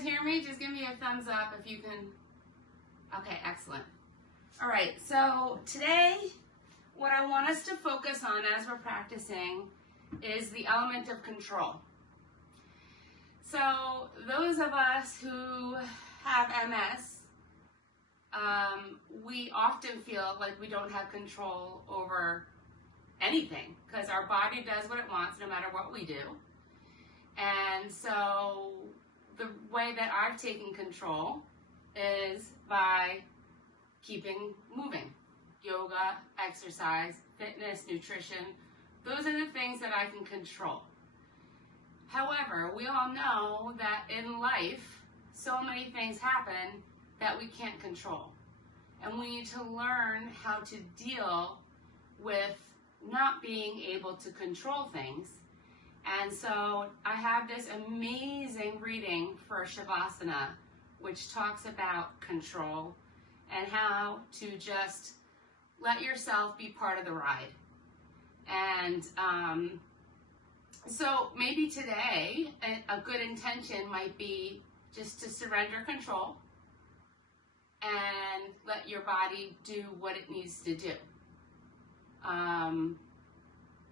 guys hear me? Just give me a thumbs up if you can. Okay, excellent. All right, so today what I want us to focus on as we're practicing is the element of control. So those of us who have MS, we often feel like we don't have control over anything because our body does what it wants no matter what we do. And so the way that I've taken control is by keeping moving. Yoga, exercise, fitness, nutrition, those are the things that I can control. However, we all know that in life, so many things happen that we can't control. And we need to learn how to deal with not being able to control things. And so I have this amazing reading for Shavasana, which talks about control and how to just let yourself be part of the ride. And so maybe today a good intention might be just to surrender control and let your body do what it needs to do.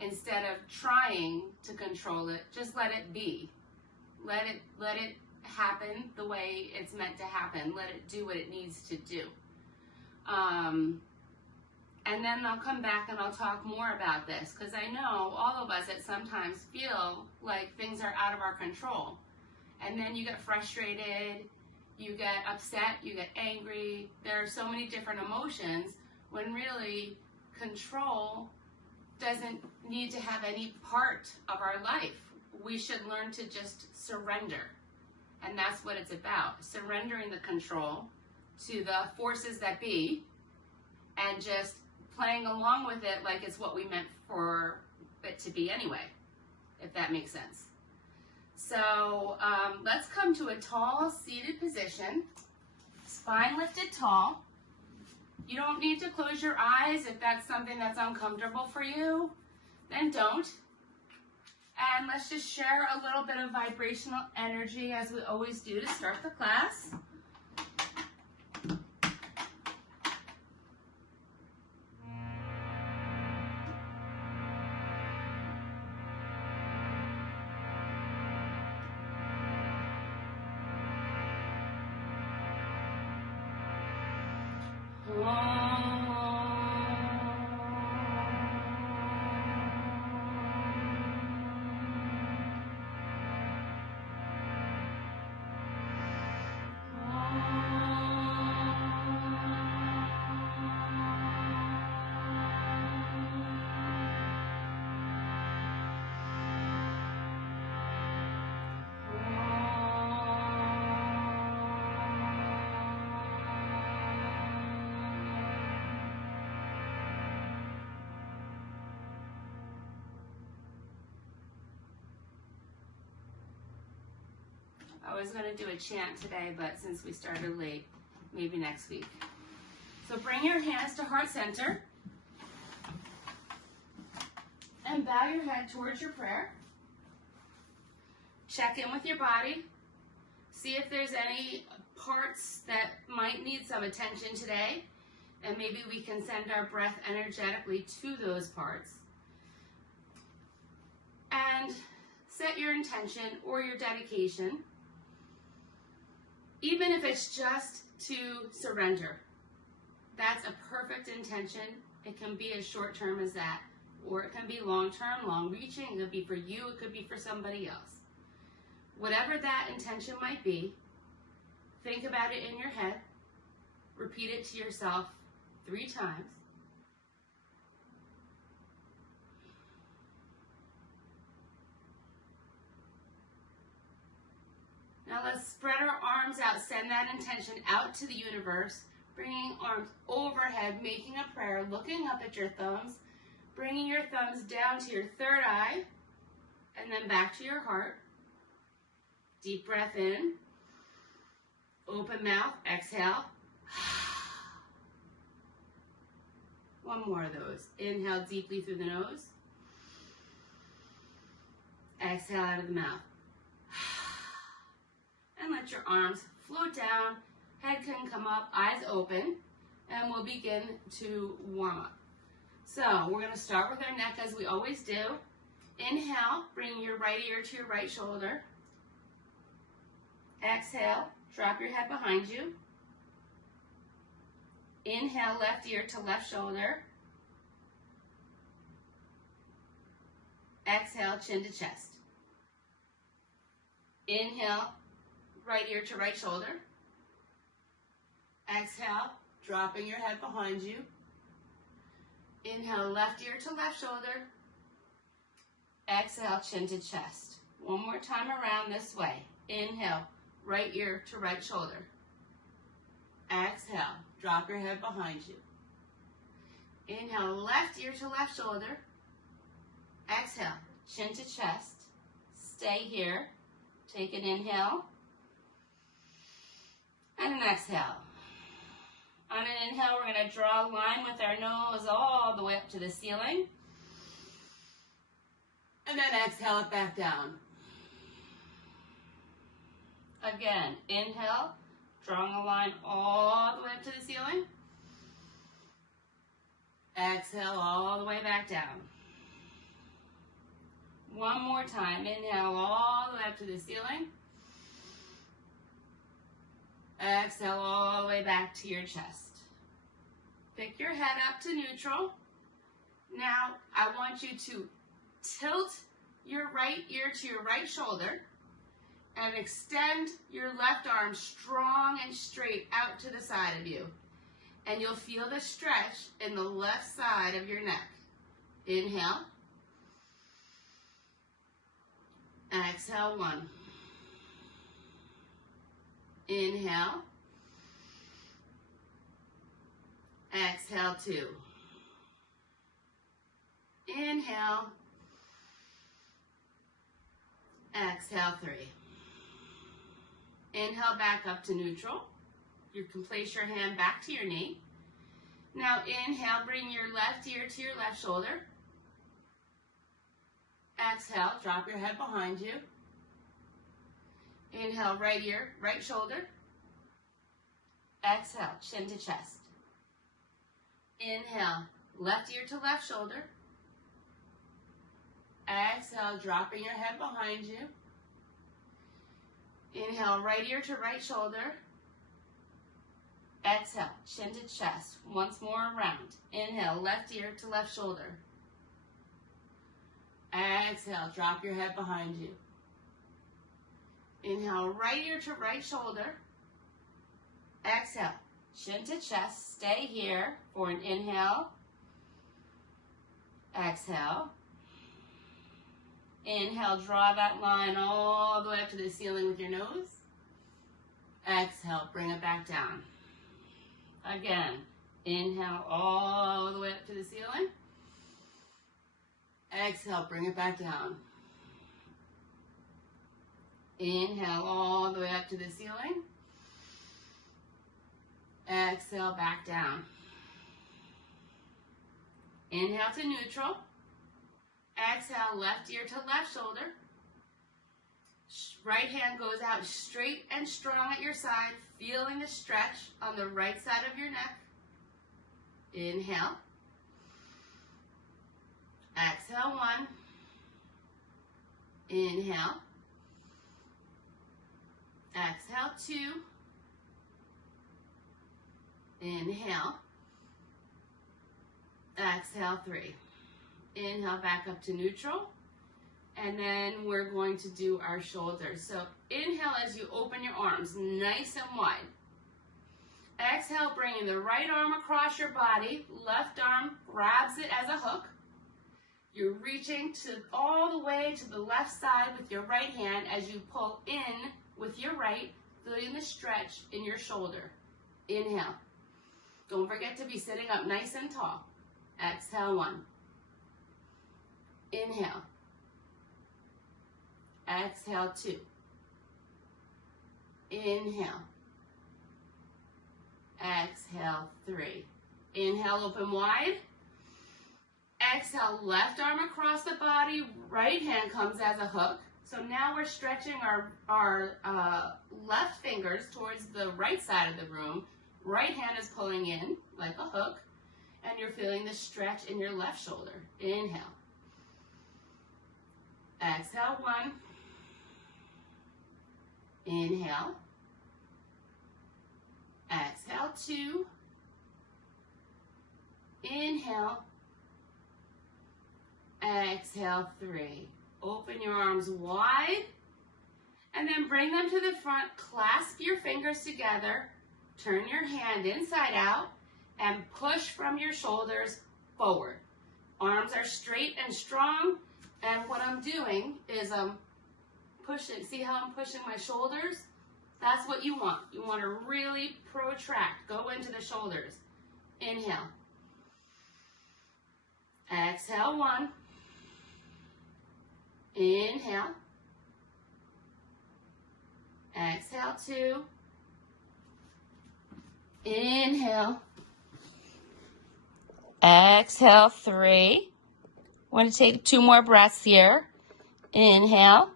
Instead of trying to control it, just let it be. Let it happen the way it's meant to happen. Let it do what it needs to do. And then I'll come back and I'll talk more about this because I know all of us at sometimes feel like things are out of our control. And then you get frustrated, you get upset, you get angry. There are so many different emotions when really control doesn't need to have any part of our life. We should learn to just surrender. And that's what it's about, surrendering the control to the forces that be and just playing along with it like it's what we meant for it to be anyway, if that makes sense. So let's come to a tall seated position, spine lifted tall. You don't need to close your eyes if that's something that's uncomfortable for you, then don't. And let's just share a little bit of vibrational energy as we always do to start the class. I was going to do a chant today, but since we started late, maybe next week. So bring your hands to heart center and bow your head towards your prayer. Check in with your body. See if there's any parts that might need some attention today, and maybe we can send our breath energetically to those parts. And set your intention or your dedication. Even if it's just to surrender, that's a perfect intention. It can be as short term as that, or it can be long term, long reaching. It could be for you, it could be for somebody else. Whatever that intention might be, think about it in your head, repeat it to yourself 3 times. Now let's spread our arms out, send that intention out to the universe, bringing arms overhead, making a prayer, looking up at your thumbs, bringing your thumbs down to your third eye, and then back to your heart. Deep breath in, open mouth, exhale. One more of those. Inhale deeply through the nose. Exhale out of the mouth. and let your arms float down. Head can come up, eyes open, and we'll begin to warm up. So we're going to start with our neck as we always do. Inhale, bring your right ear to your right shoulder. Exhale, drop your head behind you. Inhale, left ear to left shoulder. Exhale, chin to chest. Inhale, right ear to right shoulder. Exhale, dropping your head behind you. Inhale, left ear to left shoulder. Exhale, chin to chest. One more time around this way. Inhale, right ear to right shoulder. Exhale, drop your head behind you. Inhale, left ear to left shoulder. Exhale, chin to chest. Stay here. Take an inhale and an exhale. On an inhale, we're going to draw a line with our nose all the way up to the ceiling. And then exhale it back down. Again, inhale, drawing a line all the way up to the ceiling. Exhale all the way back down. One more time. Inhale all the way up to the ceiling. Exhale all the way back to your chest. Pick your head up to neutral. Now, I want you to tilt your right ear to your right shoulder and extend your left arm strong and straight out to the side of you. And you'll feel the stretch in the left side of your neck. Inhale. Exhale, 1. Inhale. Exhale, 2. Inhale. Exhale, 3. Inhale back up to neutral. You can place your hand back to your knee. Now inhale, bring your left ear to your left shoulder. Exhale, drop your head behind you. Inhale, right ear, right shoulder. Exhale, chin to chest. Inhale, left ear to left shoulder. Exhale, dropping your head behind you. Inhale, right ear to right shoulder. Exhale, chin to chest. Once more around. Inhale, left ear to left shoulder. Exhale, drop your head behind you. Inhale, right ear to right shoulder. Exhale, chin to chest. Stay here for an inhale. Exhale. Inhale, draw that line all the way up to the ceiling with your nose. Exhale, bring it back down. Again, inhale all the way up to the ceiling. Exhale, bring it back down. Inhale all the way up to the ceiling. Exhale, back down. Inhale to neutral. Exhale, left ear to left shoulder. Right hand goes out straight and strong at your side, feeling the stretch on the right side of your neck. Inhale. Exhale, 1. Inhale. Exhale, 2. Inhale. Exhale, 3. Inhale back up to neutral. And then we're going to do our shoulders. So inhale as you open your arms nice and wide. Exhale, bringing the right arm across your body. Left arm grabs it as a hook. You're reaching all the way to the left side with your right hand as you pull in with your right, feeling the stretch in your shoulder. Inhale. Don't forget to be sitting up nice and tall. Exhale, 1. Inhale. Exhale, 2. Inhale. Exhale, 3. Inhale, open wide. Exhale, left arm across the body. Right hand comes as a hook. So now we're stretching our left fingers towards the right side of the room. Right hand is pulling in like a hook, and you're feeling the stretch in your left shoulder. Inhale. Exhale, 1. Inhale. Exhale, 2. Inhale. Exhale, 3. Open your arms wide, and then bring them to the front. Clasp your fingers together. Turn your hand inside out, and push from your shoulders forward. Arms are straight and strong, and what I'm doing is I'm pushing. See how I'm pushing my shoulders? That's what you want. You want to really protract. Go into the shoulders. Inhale. Exhale, 1. Inhale. Exhale, 2. Inhale. Exhale, 3. Want to take 2 more breaths here. Inhale.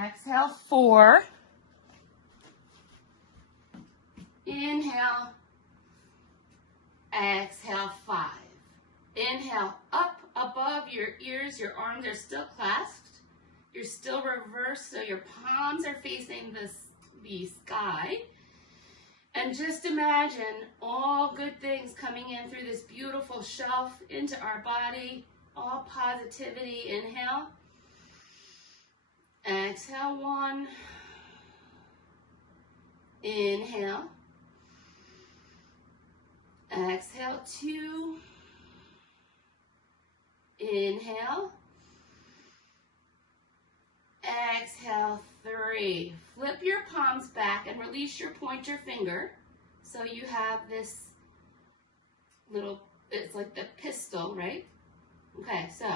Exhale, 4. Inhale. Exhale, 5. Inhale, up above your ears. Your arms are still clasped. You're still reversed, so your palms are facing the sky. And just imagine all good things coming in through this beautiful shelf into our body. All positivity. Inhale. Exhale, 1. Inhale. Exhale, 2. Inhale. Exhale, 3. Flip your palms back and release your pointer finger. So you have this little, it's like the pistol, right? Okay, so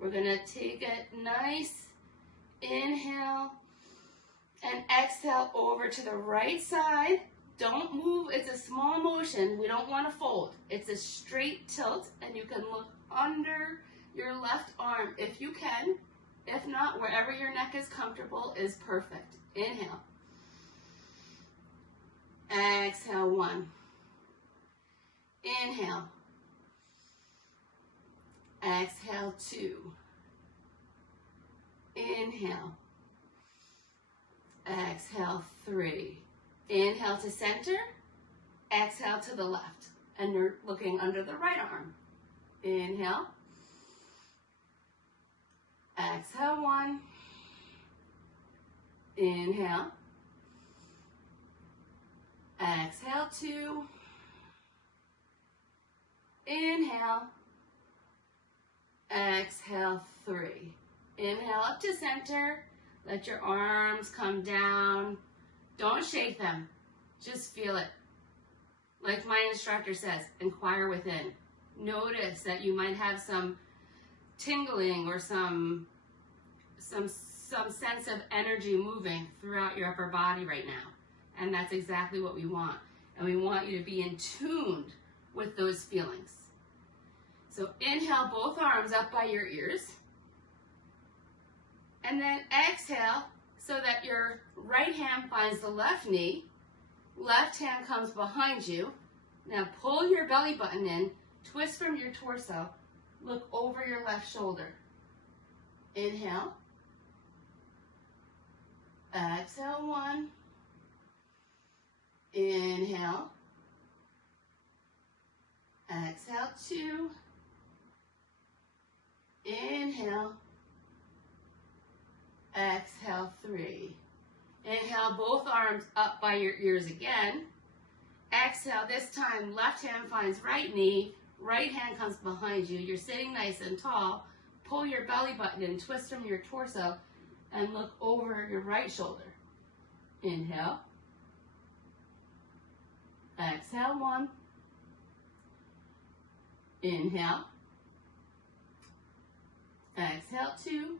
we're going to take a nice inhale and exhale over to the right side. Don't move. It's a small motion. We don't want to fold. It's a straight tilt, and you can look under your left arm if you can. If not, wherever your neck is comfortable is perfect. Inhale. Exhale, 1. Inhale. Exhale, 2. Inhale. Exhale, 3. Inhale to center. Exhale to the left. And you're looking under the right arm. Inhale. Exhale, 1. Inhale. Exhale, 2. Inhale. Exhale, 3. Inhale up to center. Let your arms come down. Don't shake them. Just feel it. Like my instructor says, inquire within. Notice that you might have some tingling or some sense of energy moving throughout your upper body right now. And that's exactly what we want. And we want you to be in tune with those feelings. So inhale both arms up by your ears. And then exhale so that your right hand finds the left knee. Left hand comes behind you. Now pull your belly button in, twist from your torso, look over your left shoulder. Inhale. Exhale, 1. Inhale. Exhale, 2. Inhale. Exhale, 3. Inhale, both arms up by your ears again. Exhale, this time left hand finds right knee, right hand comes behind you. You're sitting nice and tall. Pull your belly button in, twist from your torso, and look over your right shoulder. Inhale. Exhale, 1. Inhale. Exhale, 2.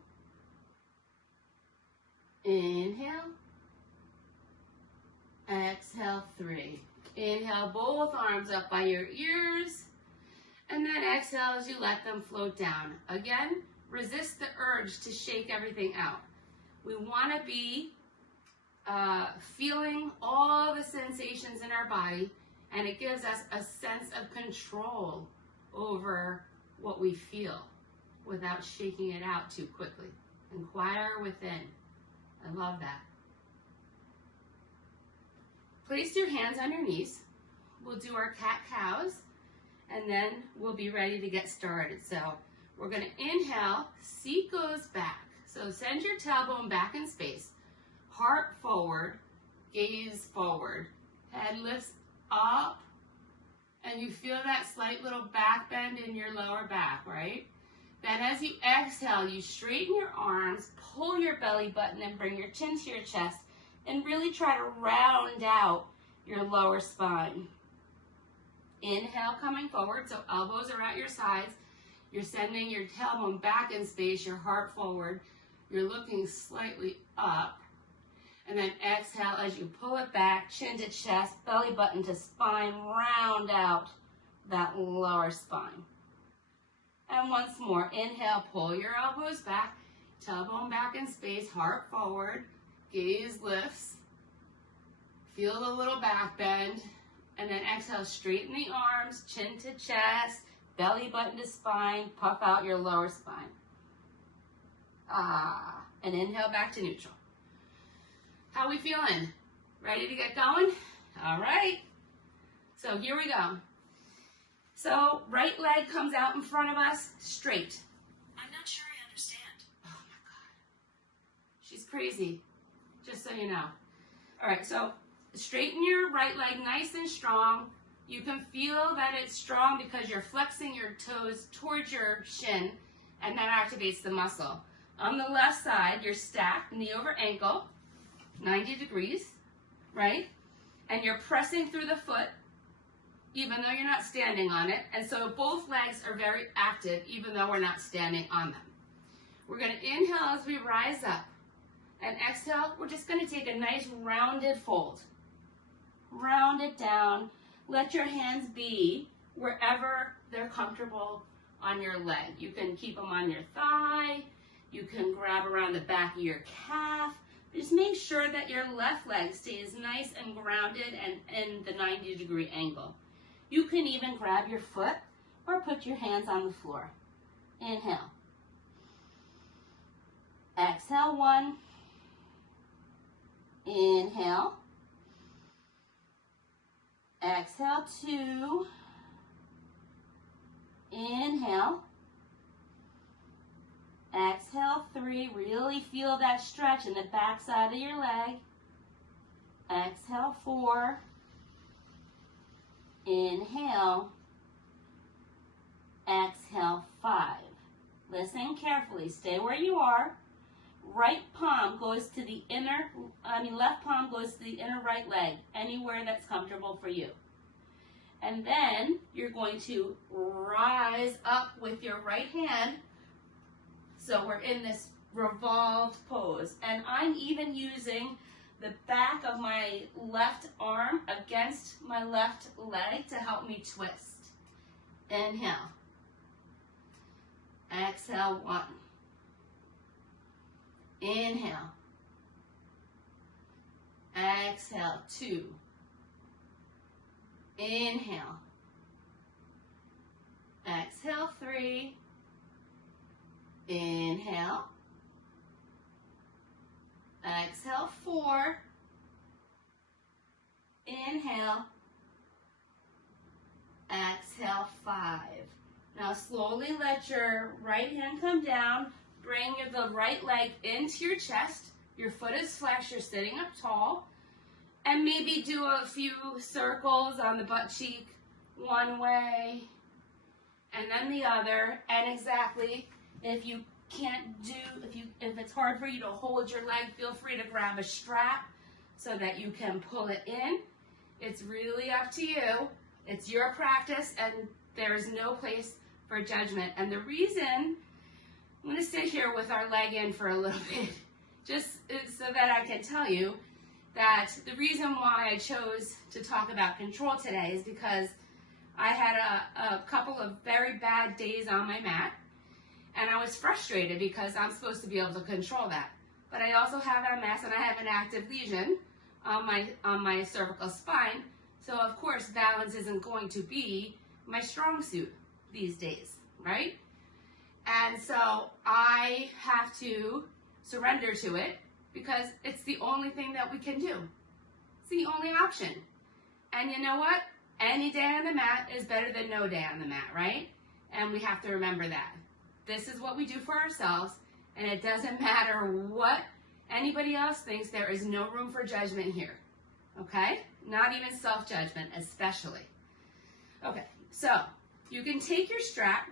Inhale. Exhale, 3. Inhale, both arms up by your ears. And then exhale as you let them float down. Again, resist the urge to shake everything out. We want to be feeling all the sensations in our body, and it gives us a sense of control over what we feel without shaking it out too quickly. Inquire within. I love that. Place your hands on your knees. We'll do our cat-cows, and then we'll be ready to get started. So we're going to inhale, seat goes back. So send your tailbone back in space. Heart forward, gaze forward. Head lifts up, and you feel that slight little back bend in your lower back, right? Then as you exhale, you straighten your arms, pull your belly button, and bring your chin to your chest, and really try to round out your lower spine. Inhale, coming forward, so elbows are at your sides. You're sending your tailbone back in space, your heart forward. You're looking slightly up. And then exhale as you pull it back, chin to chest, belly button to spine, round out that lower spine. And once more, inhale, pull your elbows back, tailbone back in space, heart forward, gaze lifts. Feel the little back bend. And then exhale, straighten the arms, chin to chest, belly button to spine, puff out your lower spine. And inhale back to neutral. How we feeling? Ready to get going? All right. So here we go. So right leg comes out in front of us, straight. I'm not sure I understand. Oh my God. She's crazy, just so you know. All right, so straighten your right leg nice and strong. You can feel that it's strong because you're flexing your toes towards your shin, and that activates the muscle. On the left side, you're stacked, knee over ankle, 90 degrees, right? And you're pressing through the foot, even though you're not standing on it. And so both legs are very active, even though we're not standing on them. We're going to inhale as we rise up. And exhale, we're just going to take a nice rounded fold. Round it down. Let your hands be wherever they're comfortable on your leg. You can keep them on your thigh. You can grab around the back of your calf. Just make sure that your left leg stays nice and grounded and in the 90-degree angle. You can even grab your foot or put your hands on the floor. Inhale. Exhale, 1. Inhale. Exhale, 2. Inhale. Exhale, 3. Really feel that stretch in the back side of your leg. Exhale, 4. Inhale. Exhale, 5. Listen carefully. Stay where you are. Right palm goes to the left palm goes to the inner right leg, anywhere that's comfortable for you. And then you're going to rise up with your right hand. So we're in this revolved pose. And I'm even using the back of my left arm against my left leg to help me twist. Inhale. Exhale, 1. Inhale. Exhale, 2. Inhale. Exhale, 3. Inhale. Exhale, 4. Inhale. Exhale, 5. Now slowly let your right hand come down. Bring the right leg into your chest. Your foot is flexed. You're sitting up tall. And maybe do a few circles on the butt cheek one way and then the other. And exactly, if you can't do, if it's hard for you to hold your leg, feel free to grab a strap so that you can pull it in. It's really up to you. It's your practice, and there's no place for judgment. And the reason, I'm going to sit here with our leg in for a little bit, just so that I can tell you that the reason why I chose to talk about control today is because I had a couple of very bad days on my mat, And I was frustrated because I'm supposed to be able to control that. But I also have MS and I have an active lesion on my cervical spine. So of course, balance isn't going to be my strong suit these days, right? And so I have to surrender to it because it's the only thing that we can do. It's the only option. And you know what? Any day on the mat is better than no day on the mat, right? And we have to remember that. This is what we do for ourselves, and it doesn't matter what anybody else thinks. There is no room for judgment here, okay? Not even self-judgment, especially. Okay, so you can take your strap,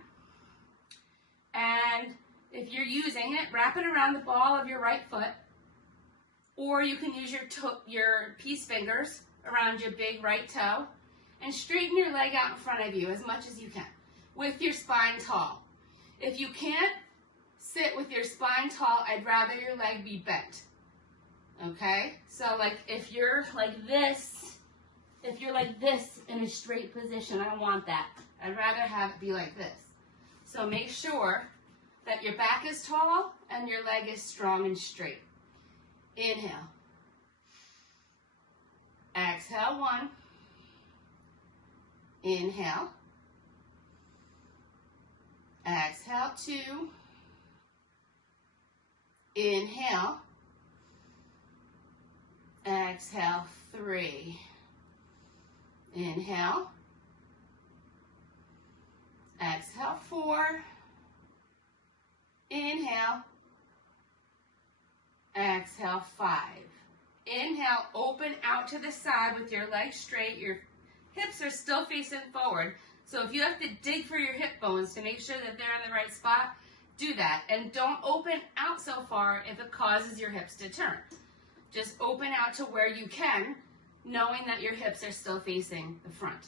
and if you're using it, wrap it around the ball of your right foot, or you can use your peace fingers around your big right toe, and straighten your leg out in front of you as much as you can, with your spine tall. If you can't sit with your spine tall, I'd rather your leg be bent, okay? So like if you're like this in a straight position, I don't want that. I'd rather have it be like this. So make sure that your back is tall and your leg is strong and straight. Inhale. Exhale, 1. Inhale. Exhale, 2. Inhale. Exhale, 3. Inhale. Exhale, 4. Inhale. Exhale, 5. Inhale, open out to the side with your legs straight. Your hips are still facing forward. So if you have to dig for your hip bones to make sure that they're in the right spot, do that. And don't open out so far if it causes your hips to turn. Just open out to where you can, knowing that your hips are still facing the front.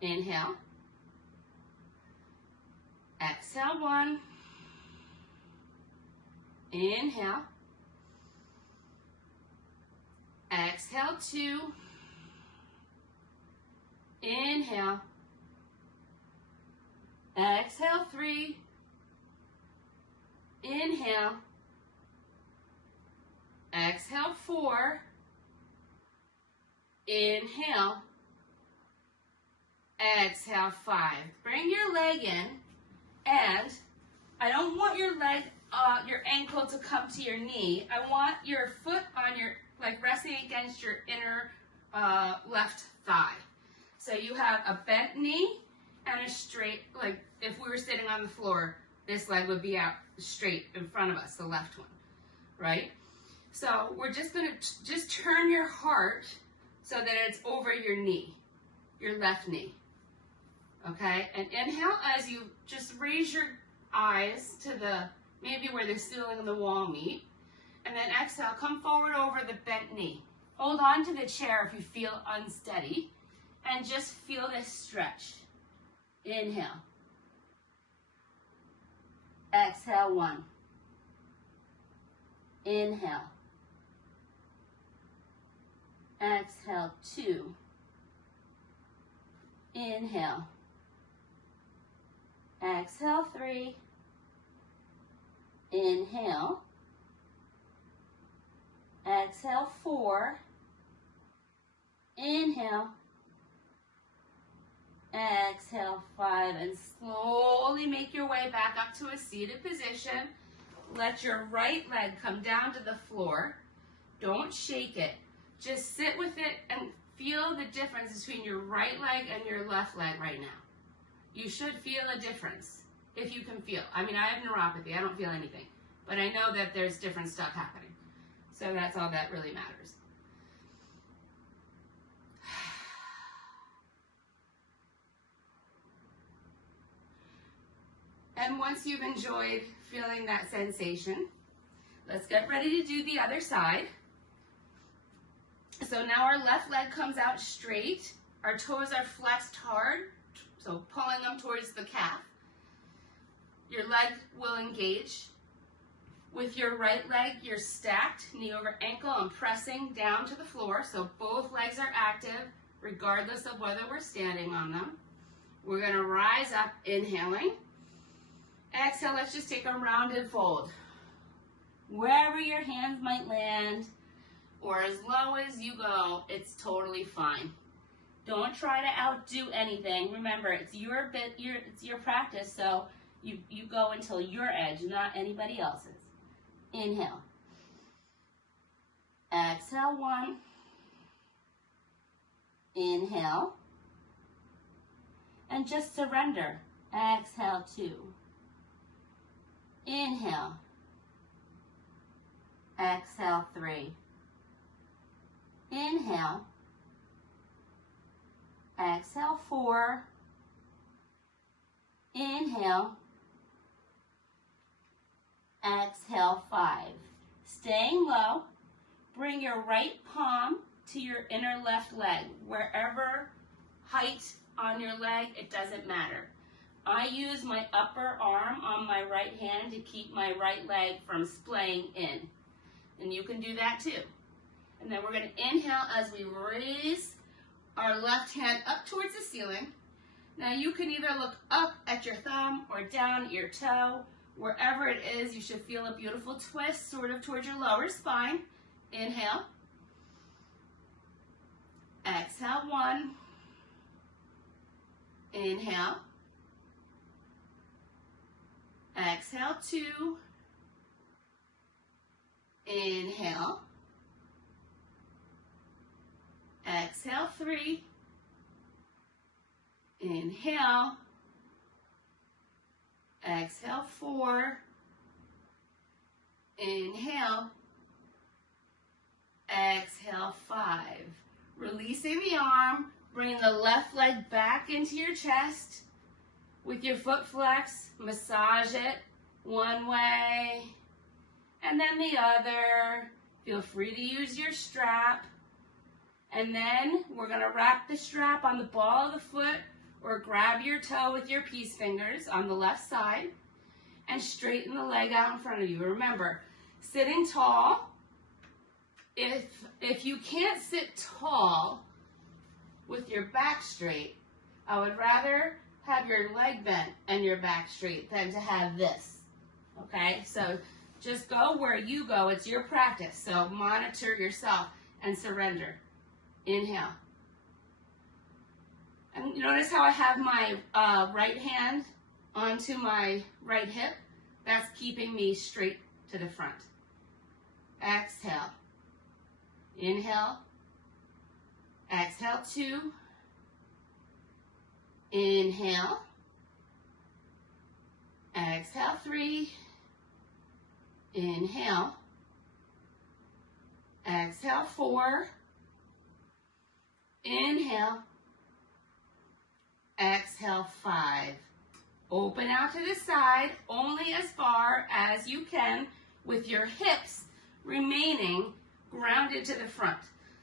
Inhale. Exhale, 1. Inhale. Exhale, 2. Inhale. Exhale, 3. Inhale. Exhale, 4. Inhale. Exhale, 5. Bring your leg in, and I don't want your ankle to come to your knee. I want your foot on your, like resting against your inner left thigh. So you have a bent knee and a straight, like if we were sitting on the floor, this leg would be out straight in front of us, the left one, right? So we're just gonna turn your heart so that it's over your knee, your left knee, okay? And inhale as you just raise your eyes to maybe where the ceiling and the wall meet. And then exhale, come forward over the bent knee. Hold on to the chair if you feel unsteady, and just feel this stretch. Inhale. Exhale, 1. Inhale. Exhale, 2. Inhale. Exhale, 3. Inhale. Exhale, 4. Inhale. Exhale, 5. And slowly make your way back up to a seated position. Let your right leg come down to the floor. Don't shake it. Just sit with it and feel the difference between your right leg and your left leg right now. You should feel a difference if you can feel. I mean, I have neuropathy. I don't feel anything. But I know that there's different stuff happening. So that's all that really matters. And once you've enjoyed feeling that sensation, let's get ready to do the other side. So now our left leg comes out straight. Our toes are flexed hard, so pulling them towards the calf. Your leg will engage. With your right leg, you're stacked, knee over ankle, and pressing down to the floor. So both legs are active, regardless of whether we're standing on them. We're going to rise up, inhaling. Exhale, let's just take a rounded fold. Wherever your hands might land, or as low as you go, it's totally fine. Don't try to outdo anything. Remember, it's your practice, so you go until your edge, not anybody else's. Inhale. Exhale, 1. Inhale. And just surrender. Exhale, 2. Inhale. Exhale, 3. Inhale. Exhale, 4. Inhale. Exhale, 5. Staying low, bring your right palm to your inner left leg. Wherever height on your leg, it doesn't matter. I use my upper arm on my right hand to keep my right leg from splaying in. And you can do that too. And then we're going to inhale as we raise our left hand up towards the ceiling. Now you can either look up at your thumb or down at your toe. Wherever it is, you should feel a beautiful twist sort of towards your lower spine. Inhale. Exhale, 1. Inhale. Exhale, 2. Inhale. Exhale, 3. Inhale. Exhale, 4. Inhale. Exhale, 5. Releasing the arm, bring the left leg back into your chest. With your foot flex, massage it one way and then the other. Feel free to use your strap. And then we're going to wrap the strap on the ball of the foot or grab your toe with your peace fingers on the left side and straighten the leg out in front of you. Remember, sitting tall. If you can't sit tall with your back straight, I would rather have your leg bent and your back straight than to have this. Okay, so just go where you go. It's your practice. So monitor yourself and surrender. Inhale. And notice how I have my right hand onto my right hip. That's keeping me straight to the front. Exhale. Inhale. Exhale, 2. Inhale. Exhale, 3. Inhale. Exhale, 4. Inhale. Exhale, 5. Open out to the side, only as far as you can, with your hips remaining grounded to the front.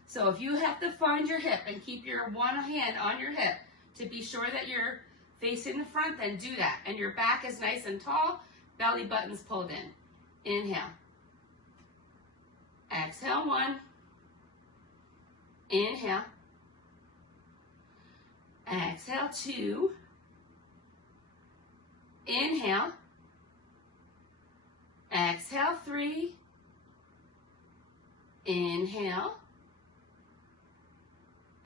So if you have to find your hip and keep your one hand on your hip to be sure that you're facing the front, then do that. And your back is nice and tall, belly button's pulled in. Inhale. Exhale, 1. Inhale. Exhale, 2. Inhale. Exhale, 3. Inhale.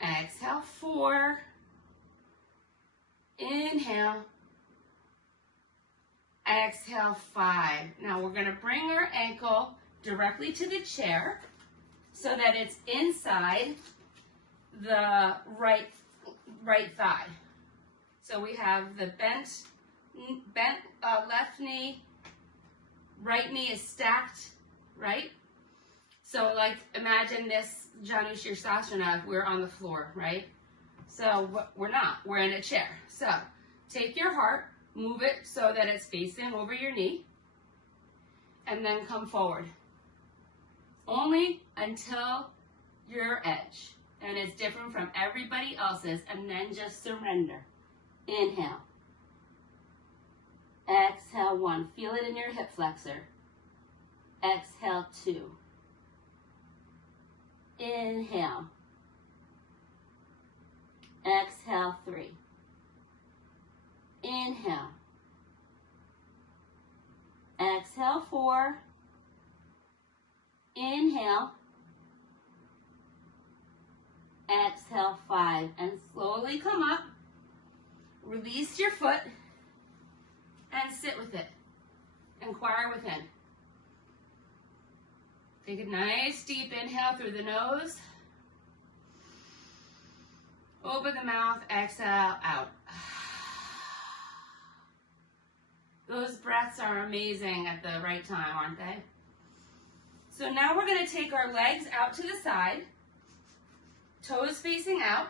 Exhale, 4. Inhale. Exhale, 5. Now we're going to bring our ankle directly to the chair so that it's inside the right thigh. So we have the bent left knee, right knee is stacked, right? So like imagine this Janu Sirsasana, we're on the floor, right? So we're not, we're in a chair. So take your heart, move it so that it's facing over your knee, and then come forward. Only until your edge. And it's different from everybody else's, and then just surrender. Inhale. Exhale, 1. Feel it in your hip flexor. Exhale, 2. Inhale. Exhale, 3. Inhale. Exhale 4. Inhale. Exhale 5. And slowly come up. Release your foot and sit with it. Inquire within. Take a nice deep inhale through the nose. Open the mouth, exhale out. Those breaths are amazing at the right time, aren't they? So now we're going to take our legs out to the side, toes facing out,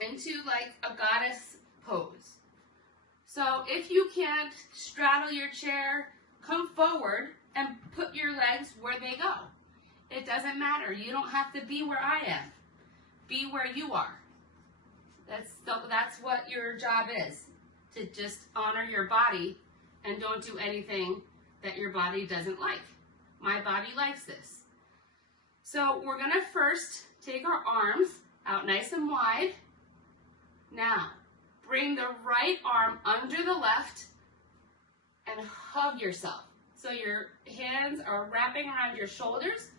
into like a goddess pose. So if you can't straddle your chair, come forward and put your legs where they go. It doesn't matter. You don't have to be where I am. Be where you are. That's what your job is, to just honor your body and don't do anything that your body doesn't like. My body likes this. So we're going to first take our arms out nice and wide. Now, bring the right arm under the left and hug yourself. So your hands are wrapping around your shoulders.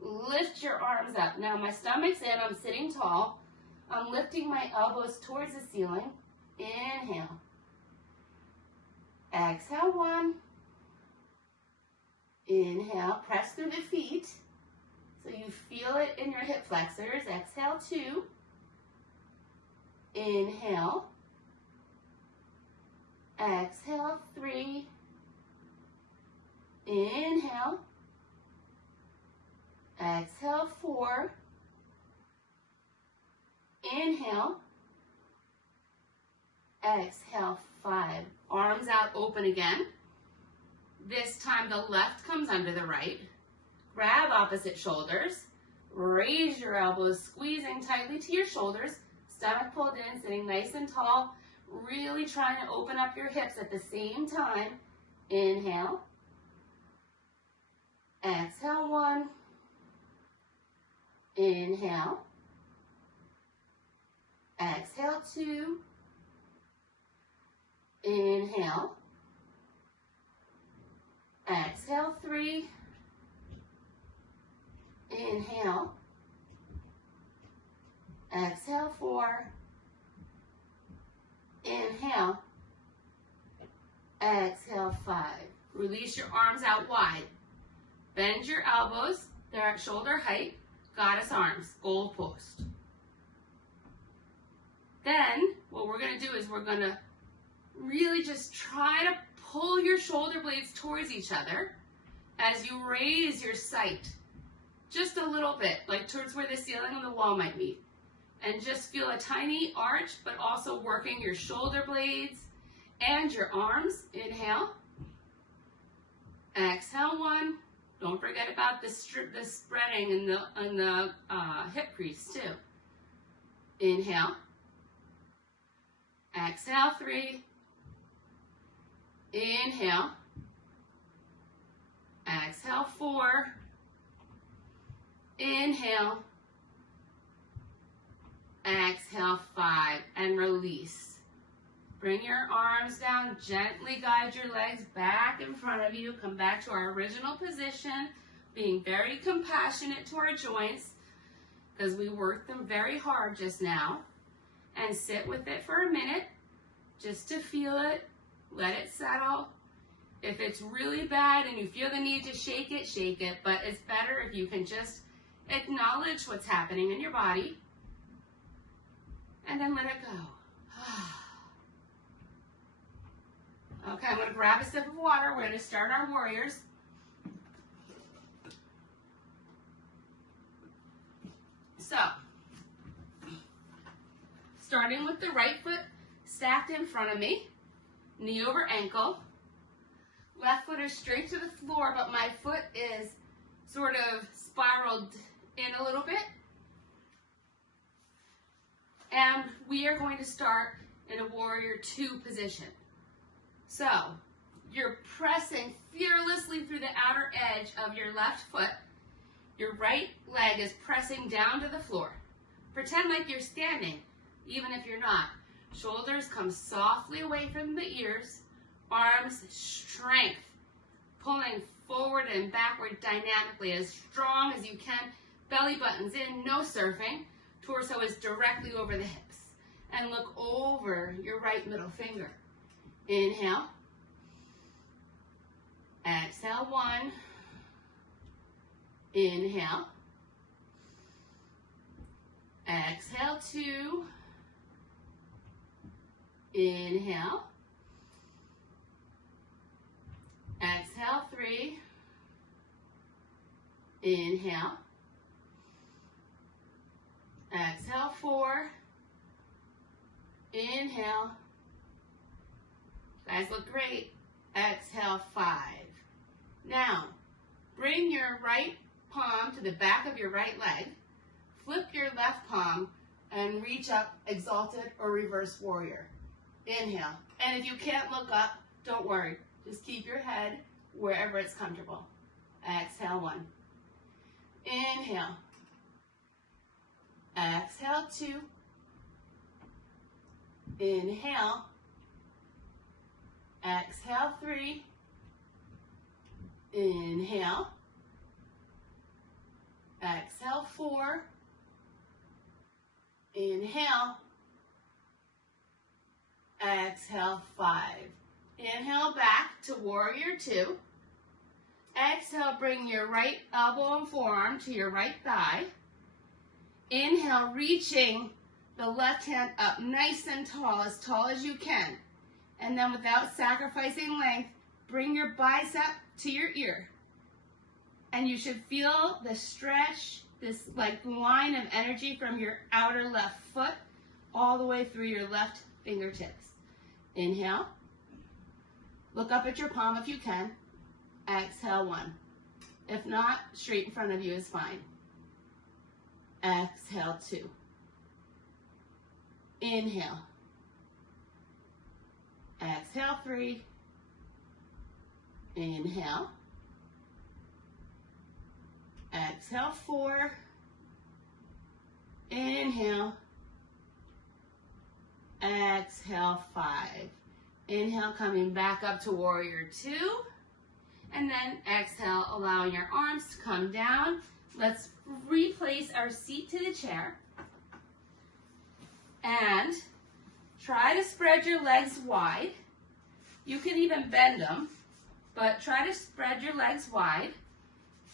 Lift your arms up. Now my stomach's in, I'm sitting tall. I'm lifting my elbows towards the ceiling. Inhale. Exhale 1. Inhale, press through the feet. So you feel it in your hip flexors. Exhale 2. Inhale. Exhale 3. Inhale. Exhale 4. Inhale. Exhale 5. Arms out, open again. This time the left comes under the right. Grab opposite shoulders. Raise your elbows, squeezing tightly to your shoulders. Stomach pulled in, sitting nice and tall. Really trying to open up your hips at the same time. Inhale. Exhale 1. Inhale. Exhale 2. Inhale. Exhale 3. Inhale. Exhale 4. Inhale. Exhale 5. Release your arms out wide. Bend your elbows. They're at shoulder height. Goddess arms, goal post. Then what we're going to do is we're going to really just try to pull your shoulder blades towards each other as you raise your sight just a little bit, like towards where the ceiling and the wall might meet. And just feel a tiny arch, but also working your shoulder blades and your arms. Inhale. Exhale 1. Don't forget about the spreading in the hip crease too. Inhale. Exhale 3. Inhale. Exhale 4. Inhale. Exhale 5 and release. Bring your arms down, gently guide your legs back in front of you. Come back to our original position, being very compassionate to our joints because we worked them very hard just now. And sit with it for a minute just to feel it, let it settle. If it's really bad and you feel the need to shake it, but it's better if you can just acknowledge what's happening in your body and then let it go. Okay, I'm going to grab a sip of water. We're going to start our warriors. So, starting with the right foot stacked in front of me, knee over ankle. Left foot is straight to the floor, but my foot is sort of spiraled in a little bit. And we are going to start in a warrior 2 position. So, you're pressing fearlessly through the outer edge of your left foot. Your right leg is pressing down to the floor. Pretend like you're standing, even if you're not. Shoulders come softly away from the ears. Arms, strength. pulling forward and backward dynamically as strong as you can. Belly buttons in, no surfing. Torso is directly over the hips. And look over your right middle finger. Inhale. Exhale, 1. Inhale. Exhale, 2. Inhale. Exhale, 3. Inhale. Exhale, 4. Inhale. Guys, look great. Exhale, 5. Now, bring your right palm to the back of your right leg. Flip your left palm and reach up, exalted or reverse warrior. Inhale. And if you can't look up, don't worry. Just keep your head wherever it's comfortable. Exhale, 1. Inhale. Exhale, 2. Inhale. Exhale, 3. Inhale. Exhale, 4. Inhale. Exhale, 5. Inhale back to warrior 2. Exhale, bring your right elbow and forearm to your right thigh. Inhale, reaching the left hand up nice and tall as you can. And then without sacrificing length, bring your bicep to your ear. And you should feel the stretch, this like line of energy from your outer left foot all the way through your left fingertips. Inhale. Look up at your palm if you can. Exhale, 1. If not, straight in front of you is fine. Exhale, 2. Inhale. Exhale, 3. Inhale. Exhale, 4. Inhale. Exhale, 5. Inhale, coming back up to warrior 2. And then exhale, allowing your arms to come down. Let's replace our seat to the chair. And try to spread your legs wide. You can even bend them, but try to spread your legs wide.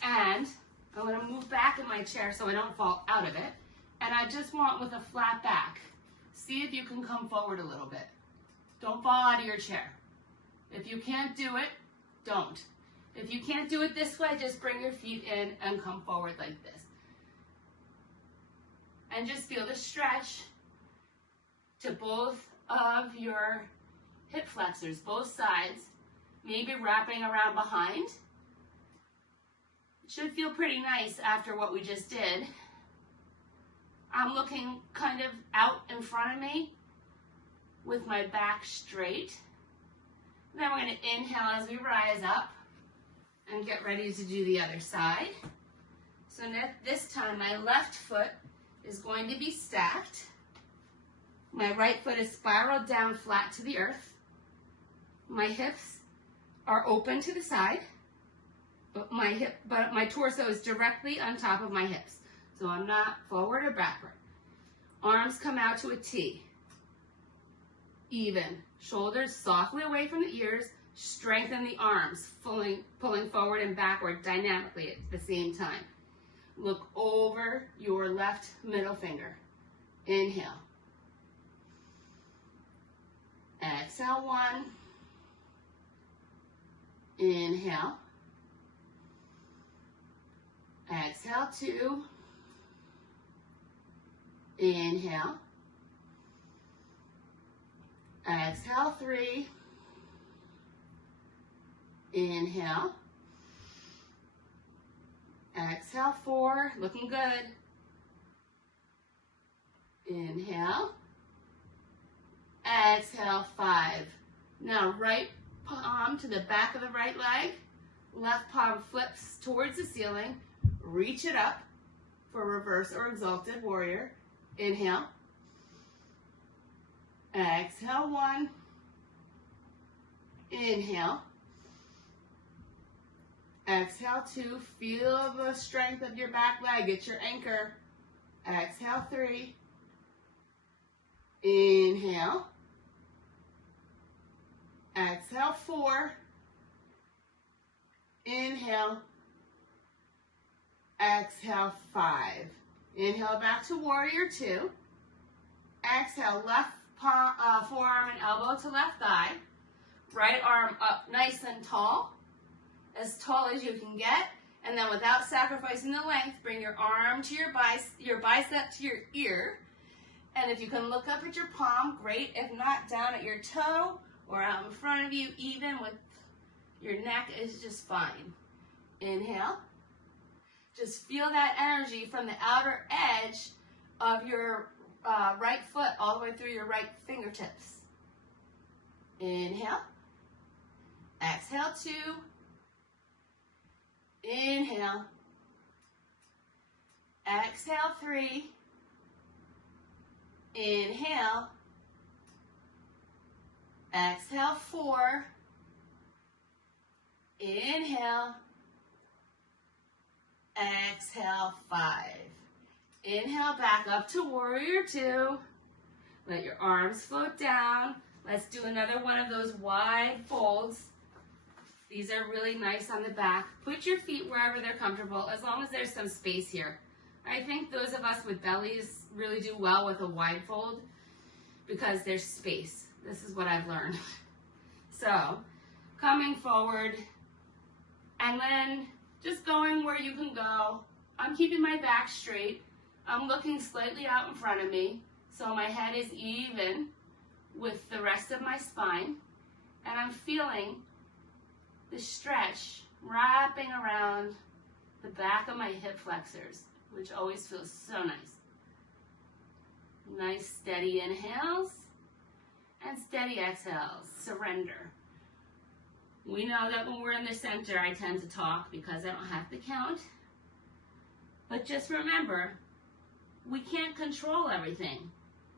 And I'm going to move back in my chair so I don't fall out of it. And I just want with a flat back. See if you can come forward a little bit. Don't fall out of your chair. If you can't do it, don't. If you can't do it this way, just bring your feet in and come forward like this. And just feel the stretch to both of your hip flexors, both sides, maybe wrapping around behind. It should feel pretty nice after what we just did. I'm looking kind of out in front of me with my back straight. Then we're going to inhale as we rise up and get ready to do the other side. So this time my left foot is going to be stacked. My right foot is spiraled down flat to the earth. My hips are open to the side, but my torso is directly on top of my hips. So I'm not forward or backward. Arms come out to a T. Even. Shoulders softly away from the ears. Strengthen the arms, pulling forward and backward dynamically at the same time. Look over your left middle finger. Inhale. Exhale, 1. Inhale. Exhale, 2. Inhale. Exhale, 3. Inhale. Exhale, 4. Looking good. Inhale. Exhale, 5. Now right palm to the back of the right leg. Left palm flips towards the ceiling. Reach it up for reverse or exalted warrior. Inhale. Exhale, 1. Inhale. Exhale 2. Feel the strength of your back leg. It's your anchor. Exhale 3. Inhale. Exhale 4. Inhale. Exhale 5. Inhale back to warrior 2. Exhale, left forearm and elbow to left thigh. Right arm up nice and tall as you can get. And then without sacrificing the length, bring your arm to your bicep to your ear. And if you can look up at your palm, great. If not, down at your toe or out in front of you, even with your neck is just fine. Inhale. Just feel that energy from the outer edge of your right foot all the way through your right fingertips. Inhale. Exhale 2. Inhale. Exhale 3. Inhale. Exhale 4. Inhale. Exhale 5. Inhale back up to warrior 2. Let your arms float down. Let's do another one of those wide folds. These are really nice on the back. Put your feet wherever they're comfortable, as long as there's some space here. I think those of us with bellies really do well with a wide fold because there's space. This is what I've learned. So, coming forward, and then just going where you can go. I'm keeping my back straight. I'm looking slightly out in front of me, so my head is even with the rest of my spine. And I'm feeling the stretch wrapping around the back of my hip flexors, which always feels so nice. Nice steady inhales and steady exhales. Surrender. We know that when we're in the center, I tend to talk because I don't have to count. But just remember, we can't control everything.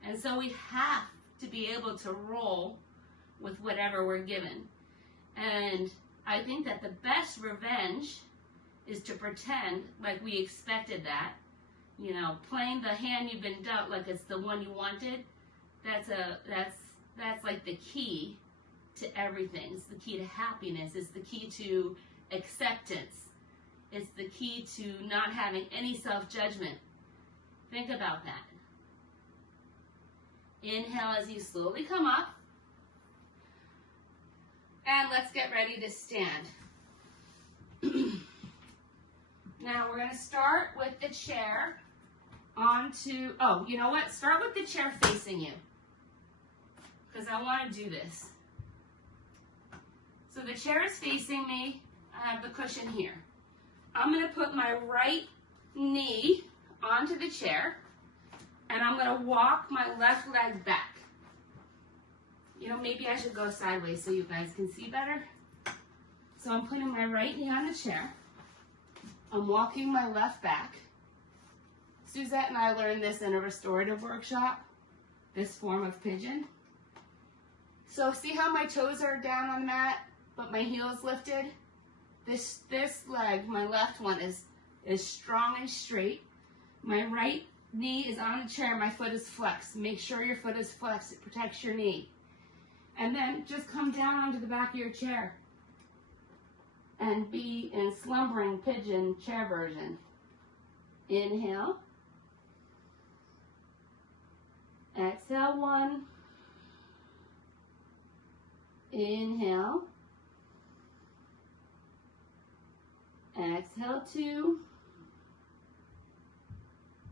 And so we have to be able to roll with whatever we're given. And I think that the best revenge is to pretend like we expected that. You know, playing the hand you've been dealt like it's the one you wanted. That's like the key to everything. It's the key to happiness. It's the key to acceptance. It's the key to not having any self-judgment. Think about that. Inhale as you slowly come up. And let's get ready to stand. Now we're going to start with the chair onto, oh, you know what? Start with the chair facing you, because I want to do this. So the chair is facing me. I have the cushion here. I'm going to put my right knee onto the chair, and I'm going to walk my left leg back. You know, maybe I should go sideways so you guys can see better. So I'm putting my right knee on the chair. I'm walking my left back. Suzette and I learned this in a restorative workshop, this form of pigeon. So see how my toes are down on the mat, but my heel's lifted? This leg, my left one, is strong and straight. My right knee is on the chair, my foot is flexed. Make sure your foot is flexed, it protects your knee. And then just come down onto the back of your chair and be in slumbering pigeon chair version. Inhale. Exhale 1. Inhale. Exhale 2.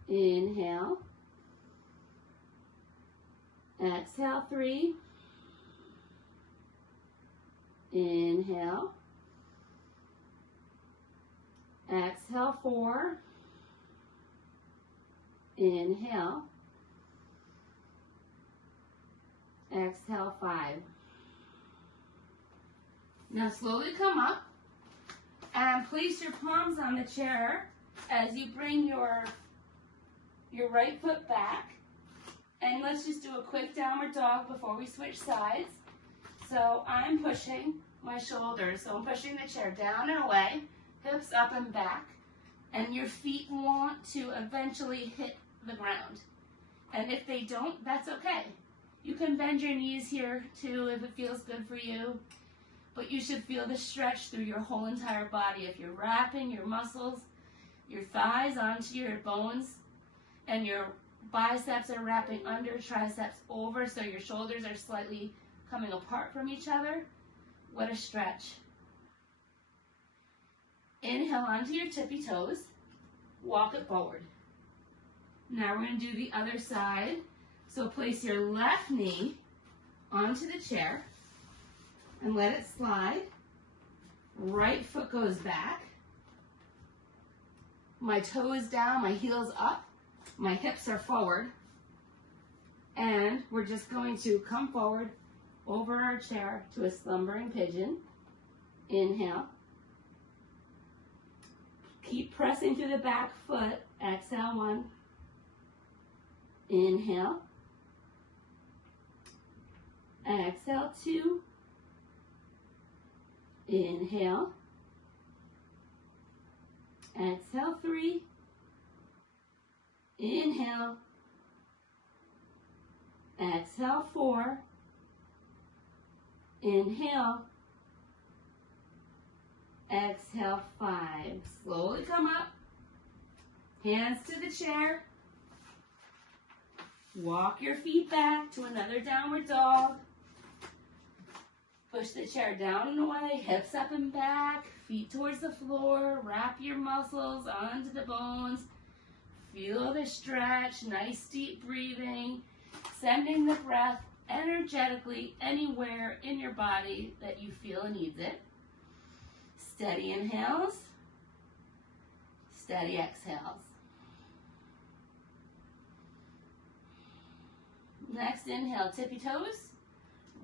Inhale. Exhale 3. Inhale. Exhale 4. Inhale. Exhale 5. Now slowly come up and place your palms on the chair as you bring your right foot back. And let's just do a quick downward dog before we switch sides. So I'm pushing my shoulders. So I'm pushing the chair down and away. hips up and back, and your feet want to eventually hit the ground. And if they don't, that's okay. You can bend your knees here too if it feels good for you, but you should feel the stretch through your whole entire body. If you're wrapping your muscles, your thighs onto your bones, and your biceps are wrapping under, triceps over, so your shoulders are slightly coming apart from each other. What a stretch. Inhale onto your tippy toes. Walk it forward. Now we're going to do the other side. So place your left knee onto the chair and let it slide. Right foot goes back. My toe is down, my heel's up, my hips are forward. And we're just going to come forward over our chair to a slumbering pigeon. Inhale. Keep pressing through the back foot. Exhale, 1. Inhale. Exhale, 2. Inhale. Exhale, 3. Inhale. Exhale, 4. Inhale. Exhale, 5. Slowly come up. Hands to the chair. Walk your feet back to another downward dog. Push the chair down and away, hips up and back, feet towards the floor. Wrap your muscles onto the bones. Feel the stretch, nice deep breathing. Sending the breath energetically anywhere in your body that you feel needs it. Steady inhales, steady exhales. Next inhale, tippy toes,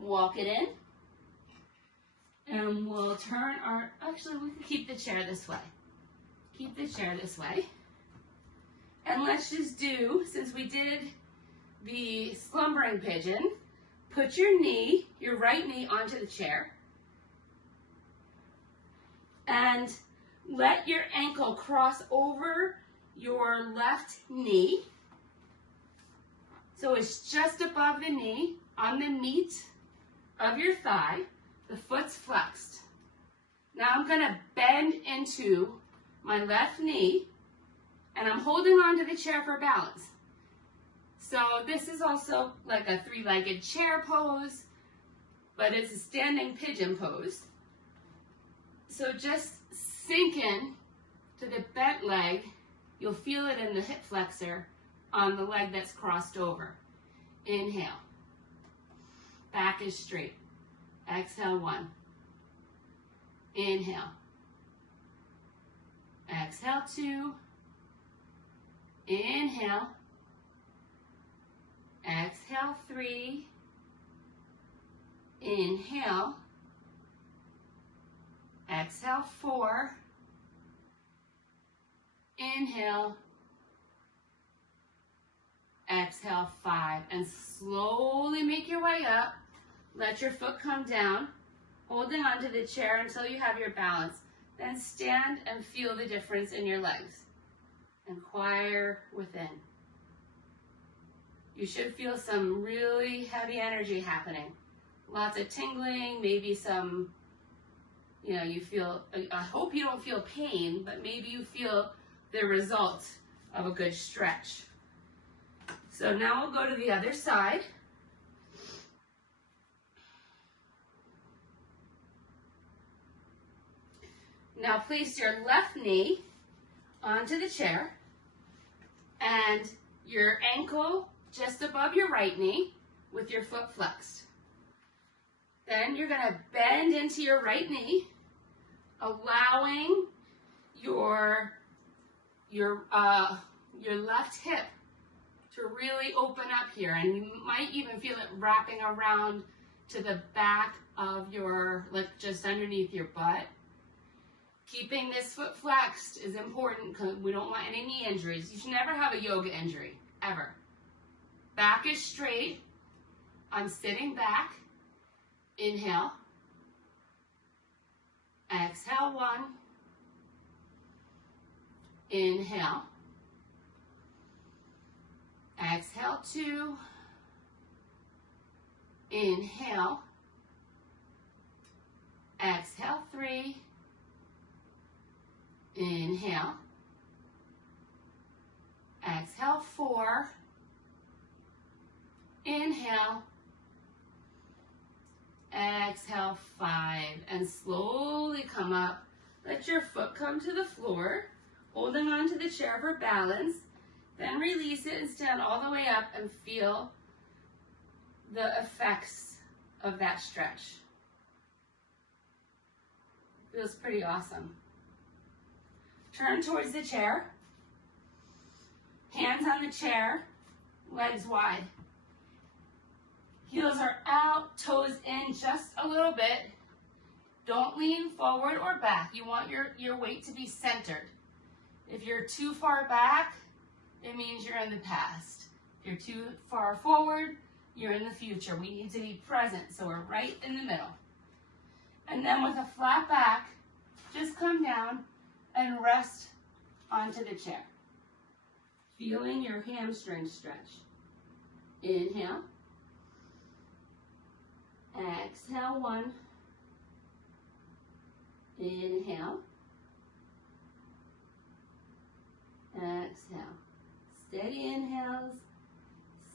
walk it in. And we'll turn our, actually we can keep the chair this way. Keep the chair this way. And let's just do, since we did the slumbering pigeon, put your knee, your right knee onto the chair. And let your ankle cross over your left knee. So it's just above the knee, on the meat of your thigh. The foot's flexed. Now I'm going to bend into my left knee, and I'm holding onto the chair for balance. So this is also like a three-legged chair pose, but it's a standing pigeon pose. So just sink in to the bent leg. You'll feel it in the hip flexor on the leg that's crossed over. Inhale. Back is straight. Exhale, 1. Inhale. Exhale, 2. Inhale. Exhale, 3. Inhale. Exhale, 4. Inhale. Exhale, 5. And slowly make your way up. Let your foot come down, holding onto the chair until you have your balance. Then stand and feel the difference in your legs. Inquire within. You should feel some really heavy energy happening. Lots of tingling, maybe some, you feel, I hope you don't feel pain, but maybe you feel the result of a good stretch. So now we'll go to the other side. Now place your left knee onto the chair and your ankle just above your right knee with your foot flexed. Then you're going to bend into your right knee, allowing your left hip to really open up here, and you might even feel it wrapping around to the back of your, like just underneath your butt. Keeping this foot flexed is important because we don't want any knee injuries. You should never have a yoga injury, ever. Back is straight. I'm sitting back. Inhale. Exhale, 1. Inhale. Exhale 2. Inhale. Exhale 3. Inhale. Exhale 4. Inhale. Exhale 5. And slowly come up. Let your foot come to the floor, holding on to the chair for balance. Then release it and stand all the way up and feel the effects of that stretch. Feels pretty awesome. Turn towards the chair. Hands on the chair, legs wide. Heels are out, toes in just a little bit. Don't lean forward or back. You want your weight to be centered. If you're too far back, it means you're in the past. If you're too far forward, you're in the future. We need to be present, so we're right in the middle. And then with a flat back, just come down and rest onto the chair. Feeling your hamstring stretch. Inhale. Exhale 1. Inhale. Exhale. Steady inhales,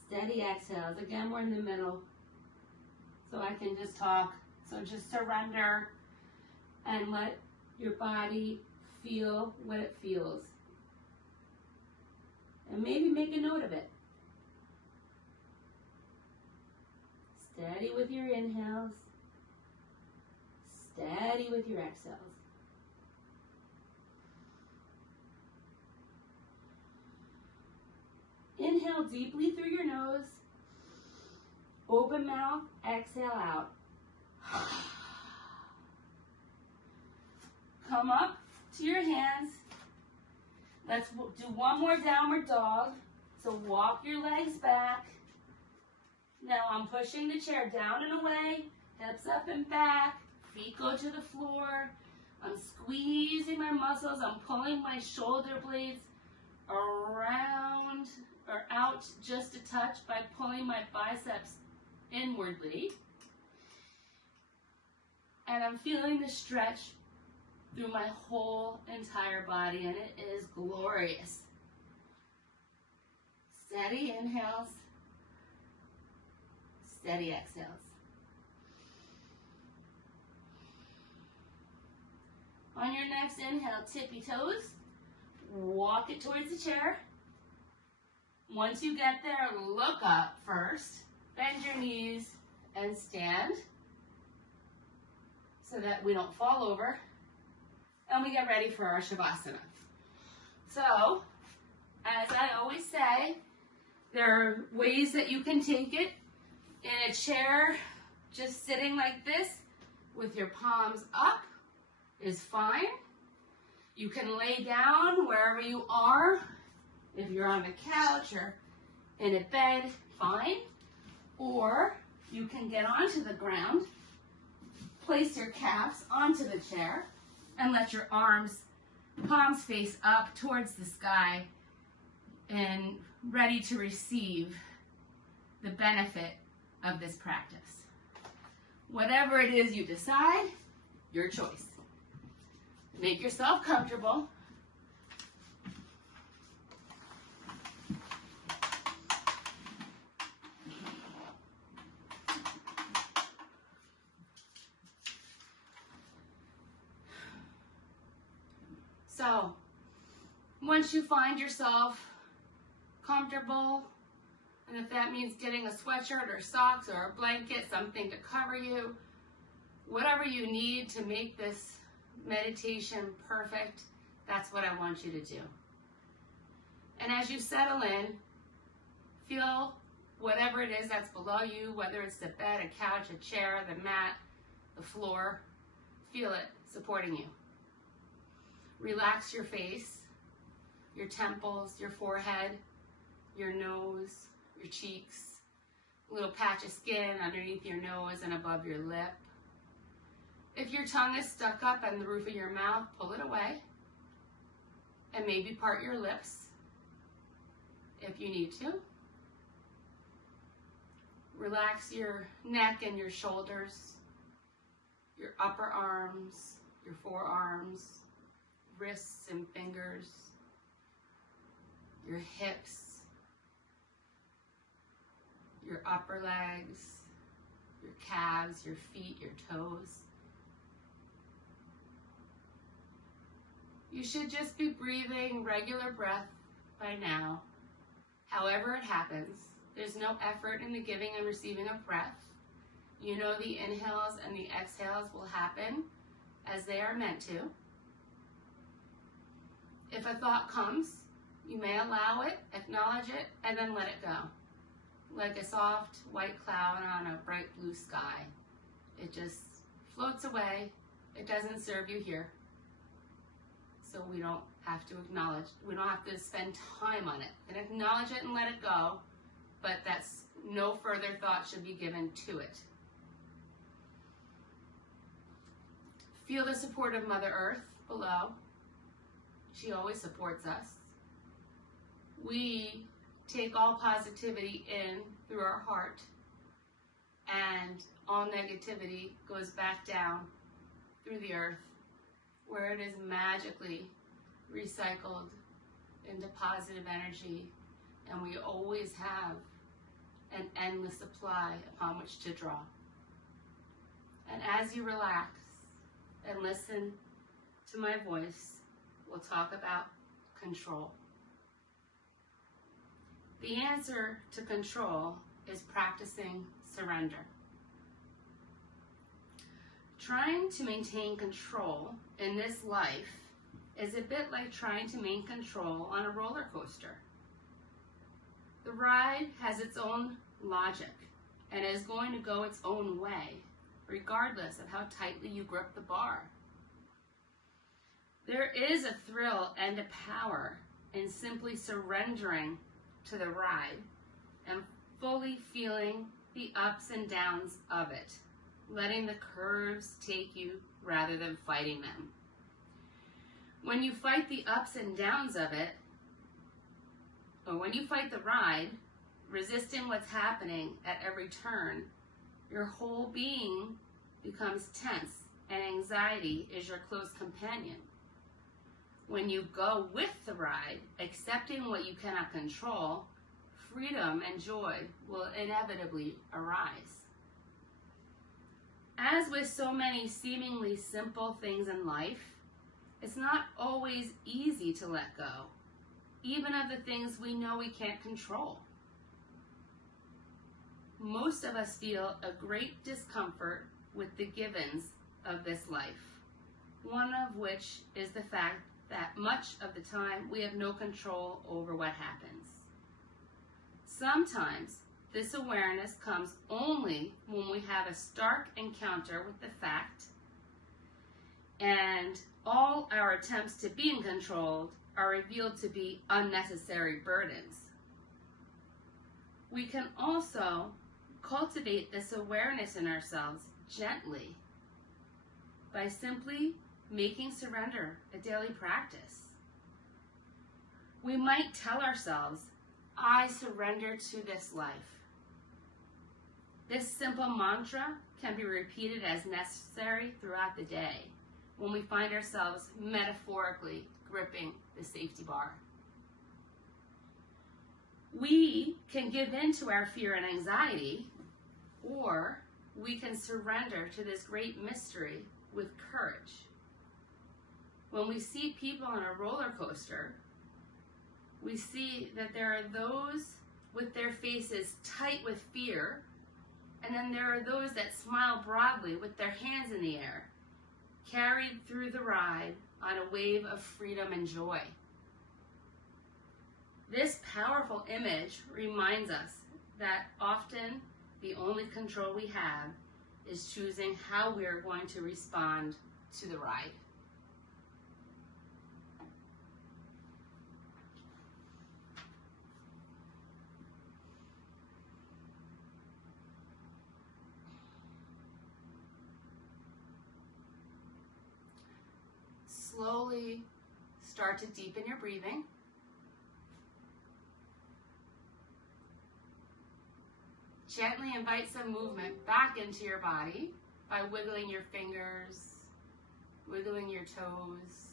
steady exhales. Again, we're in the middle, so I can just talk. So just surrender and let your body feel what it feels. And maybe make a note of it. Steady with your inhales, steady with your exhales. Inhale deeply through your nose. Open mouth, exhale out. Come up to your hands. Let's do one more downward dog. So walk your legs back. Now I'm pushing the chair down and away, hips up and back, feet go to the floor. I'm squeezing my muscles. I'm pulling my shoulder blades around or out just a touch by pulling my biceps inwardly. And I'm feeling the stretch through my whole entire body, and it is glorious. Steady inhales, steady exhales. On your next inhale, tippy toes, walk it towards the chair. Once you get there, look up first, bend your knees and stand so that we don't fall over. And we get ready for our Shavasana. So, as I always say, there are ways that you can take it. In a chair, just sitting like this with your palms up is fine. You can lay down wherever you are. If you're on a couch or in a bed, fine. Or you can get onto the ground, place your calves onto the chair, and let your arms, palms face up towards the sky and ready to receive the benefit of this practice. Whatever it is you decide, your choice. Make yourself comfortable. So, once you find yourself comfortable, and if that means getting a sweatshirt or socks or a blanket, something to cover you, whatever you need to make this meditation perfect, that's what I want you to do. And as you settle in, feel whatever it is that's below you, whether it's the bed, a couch, a chair, the mat, the floor, feel it supporting you. Relax your face, your temples, your forehead, your nose, your cheeks, a little patch of skin underneath your nose and above your lip. If your tongue is stuck up on the roof of your mouth, pull it away And maybe part your lips if you need to. Relax your neck and your shoulders, your upper arms, your forearms, wrists and fingers, your hips, your upper legs, your calves, your feet, your toes. You should just be breathing regular breath by now. However it happens, there's no effort in the giving and receiving of breath. You know the inhales and the exhales will happen as they are meant to. If a thought comes, you may allow it, acknowledge it, and then let it go. Like a soft white cloud on a bright blue sky. It just floats away. It doesn't serve you here. So we don't have to acknowledge, we don't have to spend time on it. And acknowledge it and let it go, but that's no further thought should be given to it. Feel the support of Mother Earth below. She always supports us. We take all positivity in through our heart, and all negativity goes back down through the earth, where it is magically recycled into positive energy, and we always have an endless supply upon which to draw. And as you relax and listen to my voice, we'll talk about control. The answer to control is practicing surrender. Trying to maintain control in this life is a bit like trying to maintain control on a roller coaster. The ride has its own logic and is going to go its own way, regardless of how tightly you grip the bar. There is a thrill and a power in simply surrendering to the ride and fully feeling the ups and downs of it, letting the curves take you rather than fighting them. When you fight the ups and downs of it, or when you fight the ride, resisting what's happening at every turn, your whole being becomes tense and anxiety is your close companion. When you go with the ride, accepting what you cannot control, freedom and joy will inevitably arise. As with so many seemingly simple things in life, it's not always easy to let go, even of the things we know we can't control. Most of us feel a great discomfort with the givens of this life, one of which is the fact that much of the time we have no control over what happens. Sometimes this awareness comes only when we have a stark encounter with the fact, and all our attempts to be in control are revealed to be unnecessary burdens. We can also cultivate this awareness in ourselves gently by simply making surrender a daily practice. We might tell ourselves, I surrender to this life. This simple mantra can be repeated as necessary throughout the day when we find ourselves metaphorically gripping the safety bar. We can give in to our fear and anxiety, or we can surrender to this great mystery with courage. When we see people on a roller coaster, we see that there are those with their faces tight with fear, and then there are those that smile broadly with their hands in the air, carried through the ride on a wave of freedom and joy. This powerful image reminds us that often the only control we have is choosing how we are going to respond to the ride. Slowly start to deepen your breathing. Gently invite some movement back into your body by wiggling your fingers, wiggling your toes,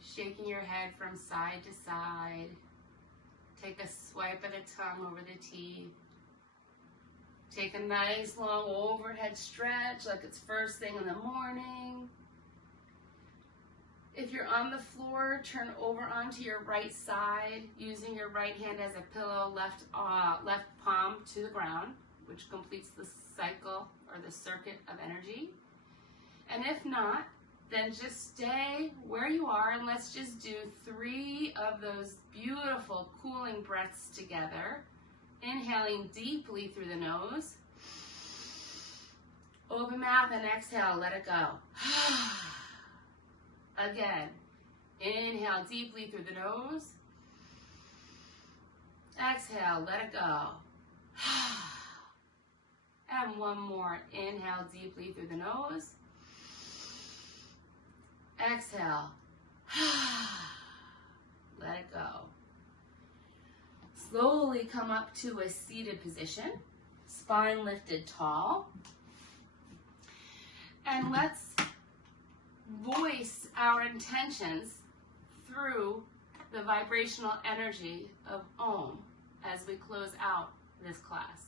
shaking your head from side to side. Take a swipe of the tongue over the teeth. Take a nice long overhead stretch like it's first thing in the morning. If you're on the floor, turn over onto your right side, using your right hand as a pillow, left palm to the ground, which completes the cycle or the circuit of energy. And if not, then just stay where you are, and let's just do 3 of those beautiful cooling breaths together. Inhaling deeply through the nose. Open mouth and exhale, let it go. Again, inhale deeply through the nose. Exhale, let it go. And one more, inhale deeply through the nose. Exhale. Let it go. Slowly come up to a seated position, spine lifted tall. And let's voice our intentions through the vibrational energy of Om as we close out this class.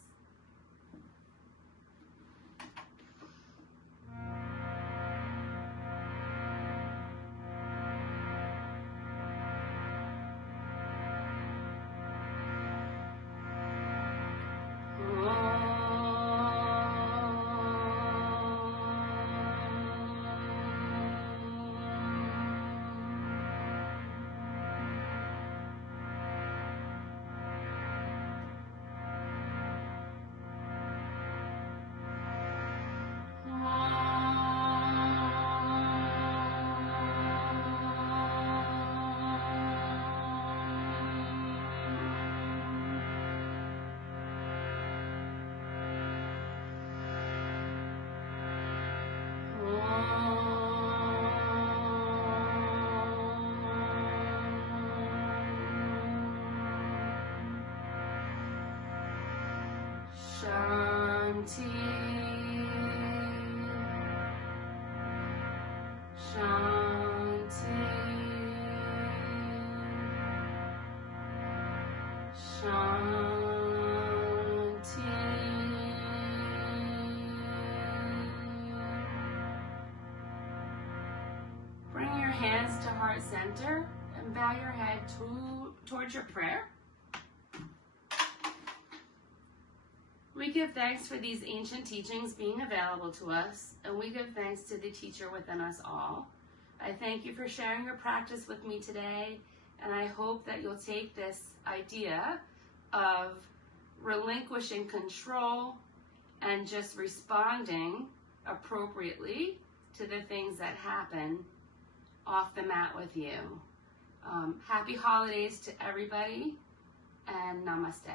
Shanti, Shanti, Shanti. Bring your hands to heart center and bow your head towards your prayer. We give thanks for these ancient teachings being available to us, and we give thanks to the teacher within us all. I thank you for sharing your practice with me today, and I hope that you'll take this idea of relinquishing control and just responding appropriately to the things that happen off the mat with you. Happy holidays to everybody, and namaste.